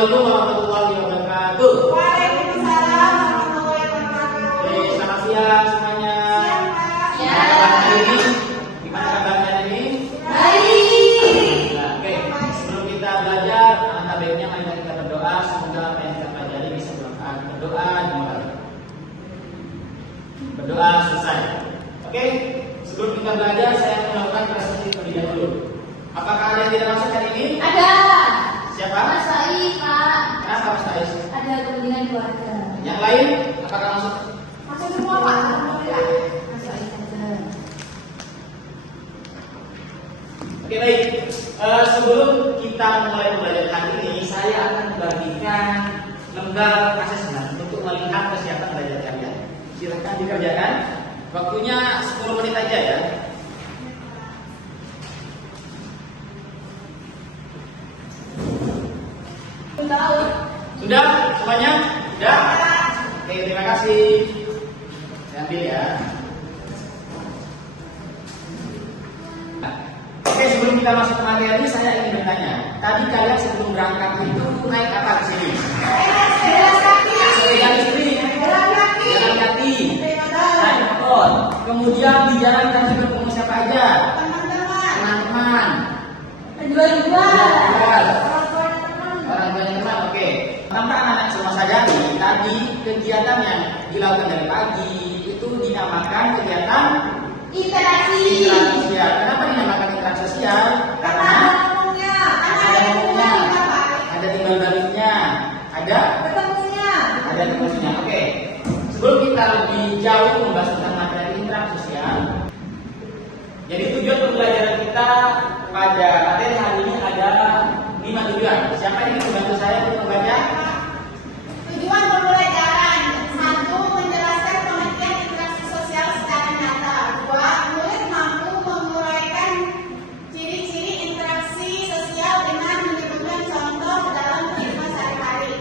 Assalamualaikum warahmatullahi wabarakatuh. Waalaikumsalam warahmatullahi wabarakatuh. Oke, selamat siang semuanya. Siang, Pak. Gimana kabarnya hari ini? Gimana kabarnya hari ini? Baik. Nah, oke, sebelum kita belajar, alangkah baiknya mari kita berdoa. Semoga apa yang kita pelajari bisa bermanfaat. Berdoa dimulai. Berdoa selesai. Oke, sebelum kita belajar, saya melakukan presentasi terlebih dahulu. Apakah ada yang tidak masuk hari ini? Ada. Siapa? Mas Faiz, Pak. Kenapa Mas Faiz? Ada kepentingan keluarga. Yang lain? Apakah masuk? Masuk semua, Pak. Alhamdulillah. Mas Faiz ada. Oke, baik. Sebelum kita mulai belajar hari ini, saya akan membagikan lembar asesmen untuk melihat kesiapan belajar kalian. Silahkan dikerjakan. Waktunya 10 menit aja ya. Sudah? Semuanya? Sudah? Oke, terima kasih. Saya ambil ya. Oke, sebelum kita masuk ke materi, saya ingin bertanya. Tadi kalian sebelum berangkat itu naik apa ke sini? Jalan kaki. Sepeda listrik, Jalan kaki. jalan kaki, Sepeda. naik motor. Kemudian di jalan tadi bertemu siapa aja? Teman-teman. Teman-teman, Penjual-jual. orang banyak teman. Oke, tanpa anak-anak semua sadari, tadi kegiatan yang dilakukan dari pagi itu dinamakan kegiatan Interaksi. interaksi sosial. Kenapa dinamakan interaksi sosial? Karena Ketemunya. ada umumnya, ada timbal baliknya, ada Ketemunya. fungsinya. Oke, sebelum kita lebih jauh membahas tentang materi interaksi sosial, jadi tujuan pembelajaran kita pada materi hari ini ada 5 tujuan. Siapa yang ingin membantu saya untuk membaca? Tujuan pembelajaran: 1. Menjelaskan pengertian interaksi sosial secara nyata. 2. Murid mampu menguraikan ciri-ciri interaksi sosial dengan menyebutkan contoh dalam kehidupan sehari-hari.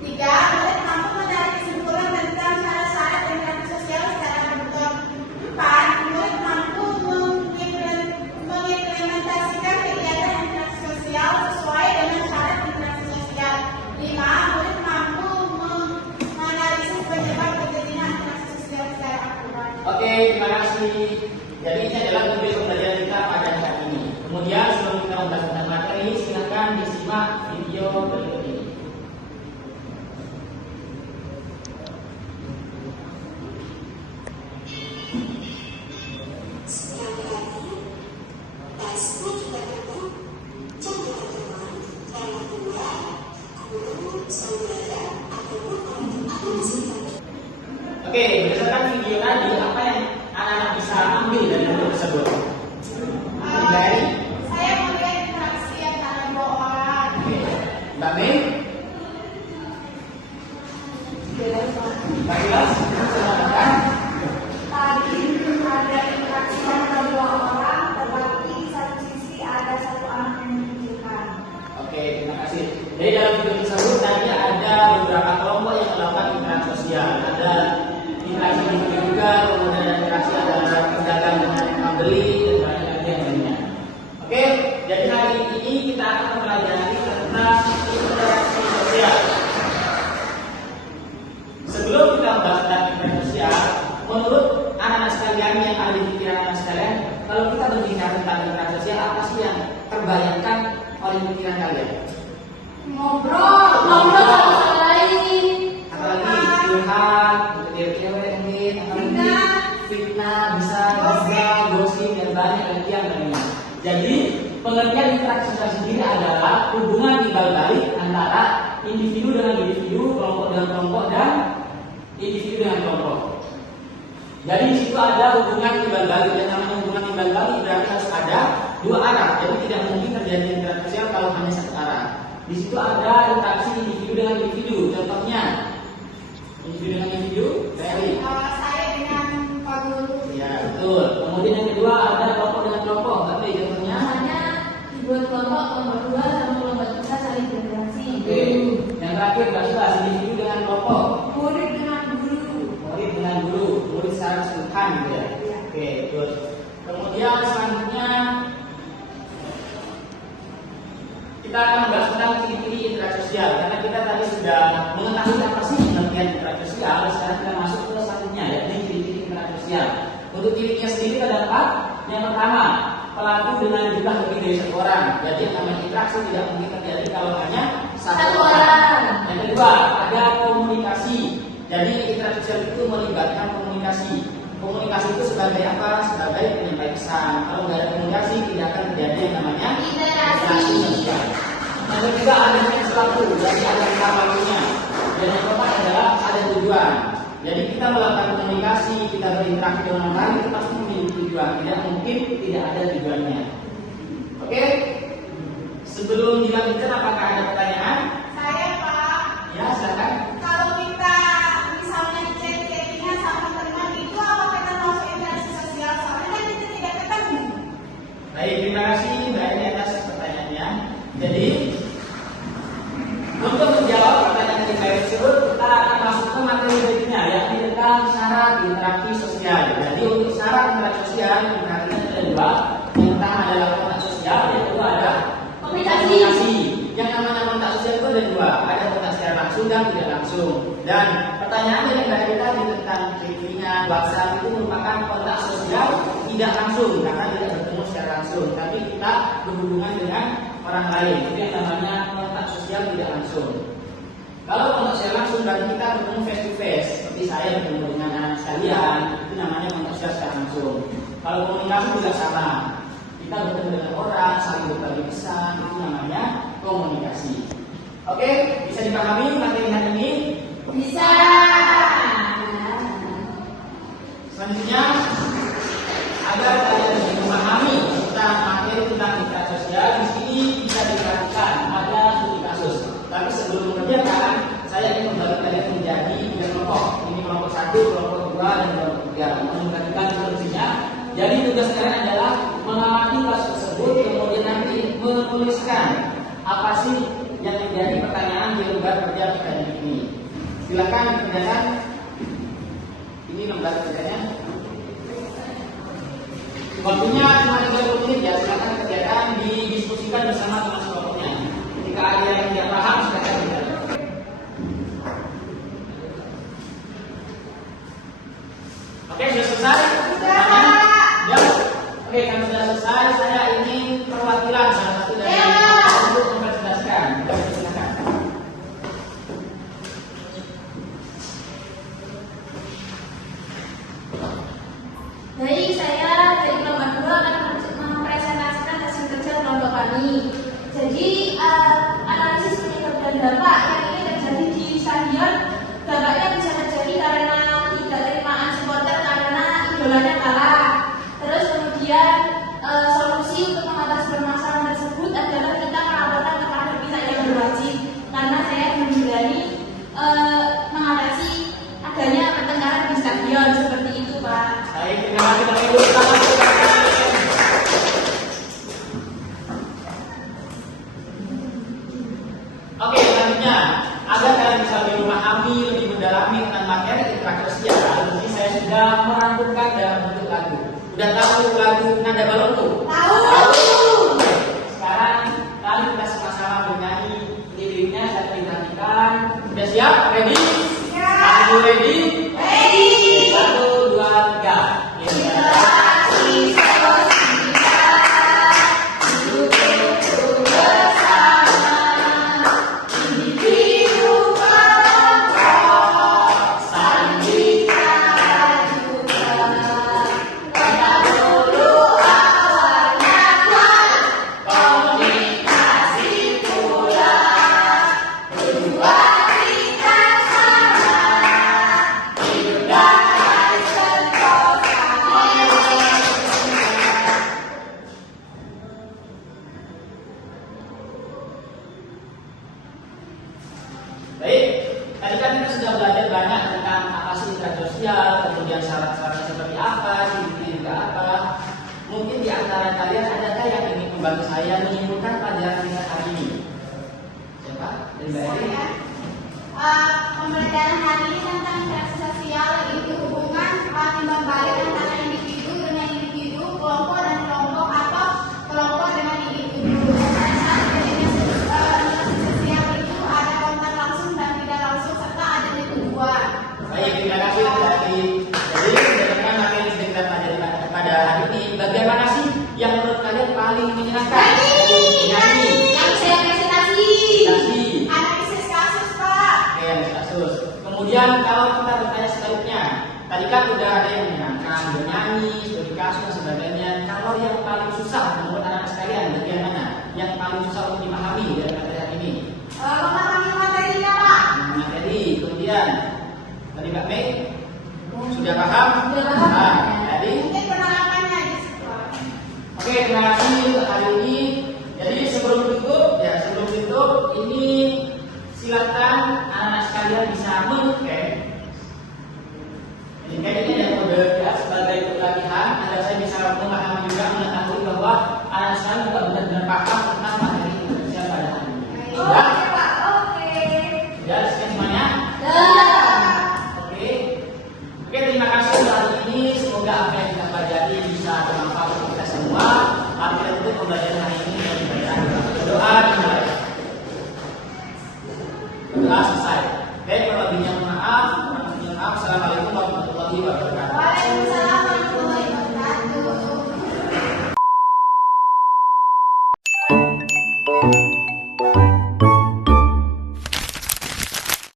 3. Murid mampu menarik kesimpulan tentang syarat-syarat interaksi sosial secara betul. 4. Murid mampu mengimplementasikan kegiatan interaksi sosial sesuai dengan syarat interaksi sosial. 5. Murid mampu menganalisis penyebab terjadinya interaksi sosial secara akurat. Oke, terima kasih. Jadi ini adalah tujuan pembelajaran kita pada hari ini. Kemudian sebelum kita membahas tentang materi, silakan disimak video berikut ini. Oke, berdasarkan video tadi, apa yang anak-anak bisa ambil dari video tersebut? Dari Saya melihat interaksi antara dua orang. Mbak Mei, Mbak Ilas, silakan. Tadi ada interaksi antara dua orang, tetapi di satu sisi ada satu anak yang menunjukkan. Oke, terima kasih. Jadi dalam video tersebut tadi ada beberapa kelompok yang melakukan interaksi sosial. Ada interaksi individu juga, kemudian ada interaksi antara pedagang dengan pembeli dan banyak lagi yang lainnya. Oke, jadi hari ini kita akan mempelajari tentang interaksi sosial. Sebelum kita membahas tentang interaksi sosial, menurut anak-anak sekalian yang ada di pikiran anak sekalian, kalau kita berbicara tentang interaksi sosial, apa sih yang terbayangkan oleh pikiran kalian? Ngobrol sama lain. Apalagi curhat, cewek-cewek mungkin, apalagi fitnah, bisa gosip dan banyak lagi yang lainnya. Jadi pengertian interaksi sosial sendiri adalah hubungan timbal balik antara individu dengan individu, kelompok dengan kelompok, dan individu dengan kelompok. Jadi di situ ada hubungan timbal balik. Dan namanya hubungan timbal balik berarti harus ada dua arah. Jadi tidak mungkin terjadi interaksi sosial kalau hanya satu arah. Di situ ada interaksi individu dengan individu. Contohnya individu dengan individu, Ferry. Saya dengan Pak Guru. Ya betul. Kemudian yang kedua ada kelompok dengan kelompok. Tapi contohnya. Misalnya dibuat kelompok dua sama kelompok tiga saling berinteraksi. Oke. Yang terakhir bahas individu dengan kelompok. Murid dengan guru. Murid dengan guru. Murid secara keseluruhan gitu ya. Oke, terus. Kemudian selanjutnya kita akan membahas tentang ciri-ciri interaksi sosial karena kita ciri-cirinya sendiri terdapat yang pertama, pelaku dengan jumlah lebih dari satu orang. Jadi yang namanya interaksi tidak mungkin terjadi kalau hanya satu orang. Yang kedua, ada komunikasi. Jadi interaksi sosial itu melibatkan komunikasi. Komunikasi itu sebagai apa? Sebagai penyampaian pesan. Kalau nggak ada komunikasi, tidak akan terjadi yang namanya interaksi sosial. Yang ketiga, adanya sesuatu. Jadi ada waktunya. Dan yang keempat adalah ada tujuan. Jadi kita melakukan komunikasi, kita berinteraksi dengan orang lain, itu pasti memiliki tujuan. Tidak mungkin tidak ada tujuannya. Oke? Sebelum dilanjutkan, apakah ada pertanyaan? Saya, Pak. Ya, silakan. Kalau kita misalnya chattingan sama teman itu, apa kita masuk interaksi sosial? Soalnya kan kita tidak ketemu. Baik, terima kasih Mbak Eni atas pertanyaannya. Jadi, untuk menjawab pertanyaan yang saya tersebut, kita akan masuk ke materi berikutnya, yakni tentang syarat interaksi sosial. Jadi untuk syarat interaksi sosial, perhatikan ada dua. Yang pertama adalah kontak sosial, yang kedua adalah komunikasi. Yang namanya kontak sosial itu ada dua, ada kontak secara langsung dan tidak langsung. Dan pertanyaan yang tadi tentang chattingan, WhatsApp itu merupakan kontak sosial tidak langsung karena tidak bertemu secara langsung, tapi kita berhubungan dengan orang lain. Itu yang namanya kontak sosial tidak langsung. Kalau kontak sosial langsung berarti kita bertemu face to face, seperti saya bertemu dengan anak sekalian, itu namanya kontak sosial secara langsung. Kalau komunikasi juga sama, kita bertemu dengan orang, saling berbagi pesan, itu namanya komunikasi. Oke, bisa dipahami materi hari ini? Bisa. Selanjutnya, agar kalian lebih memahami tentang materi tentang interaksi sosial, di sini bisa diperhatikan ada studi kasus. Tapi sebelum mengerjakan, saya ingin membagi kalian menjadi tiga kelompok. Ini kelompok 1, kelompok 2, dan kelompok 3. Memperhatikan instruksinya. Jadi tugas kalian adalah mengamati kasus tersebut, kemudian nanti menuliskan apa sih yang menjadi pertanyaan di lembar kerja pertanyaan ini. Silakan dikerjakan. Ini lembar kerjanya. Waktunya cuma 30 menit ya, silakan kerjakan, didiskusikan bersama teman kelompoknya. Jika ada yang tidak paham, silakan kerjakan. Oke, sudah selesai? Sudah. Ya. Oke, kalau sudah selesai, saya ingin perwakilan salah satu dari untuk memperjelaskan. Silakan. Baik, saya dari kelompok 2 akan mempresentasikan hasil kerja kelompok kami. Jadi, analisis penyebab dan dampak yang ini terjadi di stadion. Dampaknya bisa terjadi karena tidak terimaan supporter karena idolanya kalah. Terus kemudian solusi untuk mengatasi permasalahan tersebut adalah kita melaporkan kepada pihak yang berwajib. Karena saya belum berani mengatasi adanya pertengkaran di stadion seperti itu, Pak. Baik, terima kasih Bapak Ibu. Oke, selanjutnya agar kalian bisa lebih memahami, lebih mendalami tentang materi interaksi sosial, ini saya sudah merangkumkan dalam bentuk lagu. Udah tahu lagu Nada Balonku? Tahu. Sekarang lalu kita sama-sama bernyanyi liriknya, saya perhatikan. Sudah siap? Ready? Siap. Are you ready? Ready. 1, 2, 3. Interaksi sosial hidup bersama individu kelompok saling bicara juga pada dulu awalnya kuat komunikasi pula kedua kita sama hidup damai sentosa. Baik, tadi kan kita sudah belajar banyak tentang apa sih interaksi sosial, kemudian syarat-syaratnya seperti apa, ciri-ciri juga apa. Mungkin di antara kalian adakah yang ingin membantu saya menyimpulkan pelajaran kita hari ini? Siapa? Dari Mbak Eni? Pembelajaran hari ini tentang interaksi sosial itu hubungan timbal balik antara individu dengan individu, kelompok dan kelompok atau kelompok dengan individu. Karena adanya interaksi sosial itu ada kontak langsung dan tidak langsung serta adanya tujuan. Baik, terima kasih Mbak Eni. Jadi berdasarkan materi yang kita pelajari pada yang menurut kalian paling menyenangkan? Nyanyi. Yang saya presentasi. Presentasi. Analisis kasus, Pak. Oke, analisis kasus. Kemudian kalau kita bertanya sebaliknya, tadi kan udah ada yang menyenangkan, bernyanyi, studi kasus dan sebagainya. Kalau yang paling susah menurut anak sekalian, bagian mana? Yang paling susah untuk dipahami dari materi ini? Memahami materinya, Pak. Materi. Kemudian tadi Mbak Mei sudah paham? Sudah paham. Nah, jadi Mungkin penerapannya di situ, Pak. oke, terima kasih untuk hari ini. Jadi sebelum tutup, ini silakan anak-anak sekalian bisa men-camp. Ini ada kode ya sebagai pelatihan agar saya bisa memahami juga mengetahui bahwa anak sekalian juga benar-benar paham tentang materi Indonesia pada hari ini. Sudah? Oke, Pak. Oke. Sudah sekian semuanya? Dah. Oke. Oke, terima kasih untuk hari ini. Semoga apa yang kita pelajari bisa bermanfaat untuk kita semua. Mari kita tutup pembelajaran hari ini dengan bacaan doa dimulai. Doa selesai. Oke, kalau lebihnya maaf. Assalamualaikum warahmatullahi wabarakatuh.